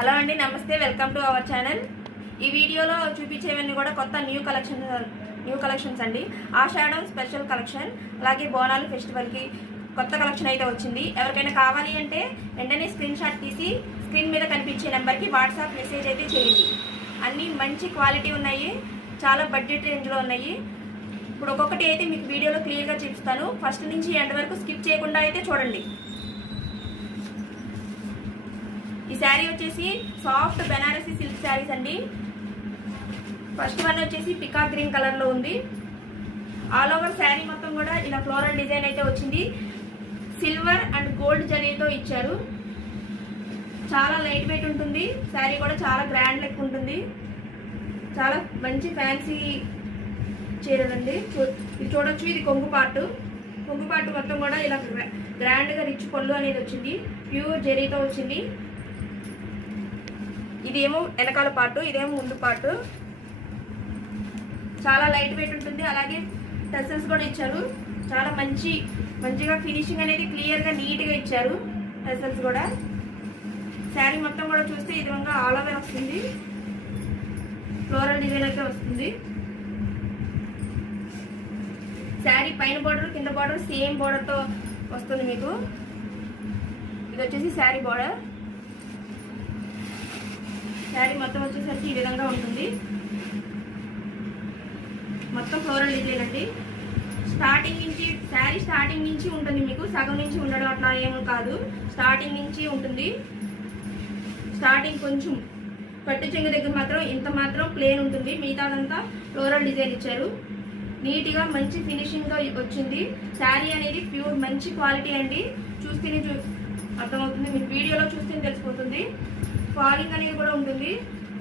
Hello అండి, నమస్తే. Welcome to our channel. ఈ వీడియోలో చూపించేవన్నీ కూడా కొత్త న్యూ కలెక్షన్స్ అండి. ఆషాఢం స్పెషల్ కలెక్షన్, అలాగే బోనాలు ఫెస్టివల్కి కొత్త కలెక్షన్ అయితే వచ్చింది. ఎవరికైనా కావాలి అంటే వెంటనే స్క్రీన్ షాట్ తీసి స్క్రీన్ మీద కనిపించే నెంబర్కి వాట్సాప్ మెసేజ్ అయితే చేయండి. అన్నీ మంచి క్వాలిటీ ఉన్నాయి, చాలా బడ్జెట్ రేంజ్లో ఉన్నాయి. ఇప్పుడు ఒక్కొక్కటి అయితే మీకు వీడియోలో క్లియర్గా చూపిస్తాను. ఫస్ట్ నుంచి ఎండ్ వరకు స్కిప్ చేయకుండా అయితే చూడండి. ఈ శారీ వచ్చేసి సాఫ్ట్ బెనారసీ సిల్క్ శారీస్ అండి. ఫస్ట్ వన్ వచ్చేసి పికాక్ గ్రీన్ కలర్లో ఉంది. ఆల్ ఓవర్ శారీ మొత్తం కూడా ఇలా ఫ్లోరల్ డిజైన్ అయితే వచ్చింది. సిల్వర్ అండ్ గోల్డ్ జరీతో ఇచ్చారు. చాలా లైట్ వెయిట్ ఉంటుంది. శారీ కూడా చాలా గ్రాండ్ లెక్ ఉంటుంది. చాలా మంచి ఫ్యాన్సీ చీరలండి. ఇది చూడొచ్చు, ఇది కొంగు పార్ట్ మొత్తం కూడా ఇలా గ్రాండ్గా రిచ్ పళ్ళు అనేది వచ్చింది. ప్యూర్ జరీతో వచ్చింది. ఇదేమో వెనకాల పార్ట్, ఇదేమో ముందు పార్ట్. చాలా లైట్ వెయిట్ ఉంటుంది. అలాగే టెసల్స్ కూడా ఇచ్చారు. చాలా మంచిగా ఫినిషింగ్ అనేది క్లియర్గా నీట్గా ఇచ్చారు. టెసల్స్ కూడా శారీ మొత్తం కూడా చూస్తే ఈ విధంగా ఆల్ ఓవర్ వస్తుంది. ఫ్లోరల్ డిజైన్ అయితే వస్తుంది. శారీ పైన బార్డర్ కింద బార్డర్ సేమ్ బార్డర్తో వస్తుంది మీకు. ఇది వచ్చేసి శారీ బార్డర్. శారీ మొత్తం వచ్చేసరికి ఈ విధంగా ఉంటుంది. మొత్తం ఫ్లోరల్ డిజైన్ అండి. శారీ స్టార్టింగ్ నుంచి ఉంటుంది మీకు. సగం నుంచి ఉండడం అట్లా ఏమో కాదు, స్టార్టింగ్ నుంచి ఉంటుంది. స్టార్టింగ్ కొంచెం పట్టు చెంగు దగ్గర మాత్రం ఇంత మాత్రం ప్లేన్ ఉంటుంది. మిగతాదంతా ఫ్లోరల్ డిజైన్ ఇచ్చారు. నీట్గా మంచి ఫినిషింగ్గా వచ్చింది. శారీ అనేది ప్యూర్ మంచి క్వాలిటీ అండి. చూస్తేనే అర్థమవుతుంది, మీకు వీడియోలో చూస్తేనే తెలిసిపోతుంది. ఫాలింగ్ అనేది కూడా ఉంటుంది,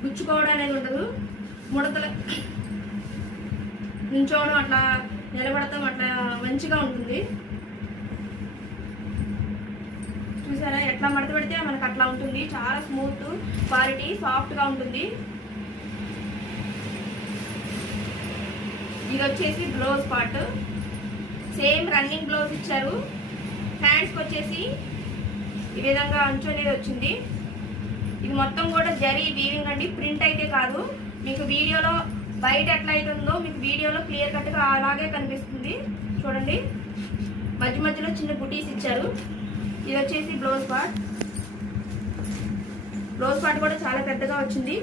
గుచ్చుకోవడం అనేది ఉండదు. ముడతల నుంచోవడం అట్లా నిలబడతాం అట్లా మంచిగా ఉంటుంది. చూసారా ఎట్లా మడత పెడితే మనకు అట్లా ఉంటుంది. చాలా స్మూత్ క్వాలిటీ, సాఫ్ట్గా ఉంటుంది. ఇది వచ్చేసి blouse part. Same running blouse ఇచ్చారు. హ్యాండ్స్కి వచ్చేసి ఈ విధంగా అంచు అనేది వచ్చింది. ఇది మొత్తం కూడా జరీ వీవింగ్ అండి, ప్రింట్ అయితే కాదు. మీకు వీడియోలో బయట ఎట్లా అవుతుందో మీకు వీడియోలో క్లియర్ కట్గా అలాగే కనిపిస్తుంది. చూడండి, మధ్యలో చిన్న బుటీస్ ఇచ్చారు. ఇది వచ్చేసి బ్లౌజ్ పార్ట్ కూడా చాలా పెద్దగా వచ్చింది.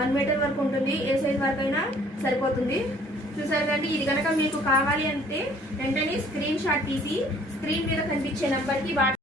1 మీటర్ వరకు ఉంటుంది. ఏ సైజ్ వరకు అయినా సరిపోతుంది. చూసారు కండి. ఇది కనుక మీకు కావాలి అంటే వెంటనే స్క్రీన్ షాట్ తీసి స్క్రీన్ మీద కనిపించే నెంబర్కి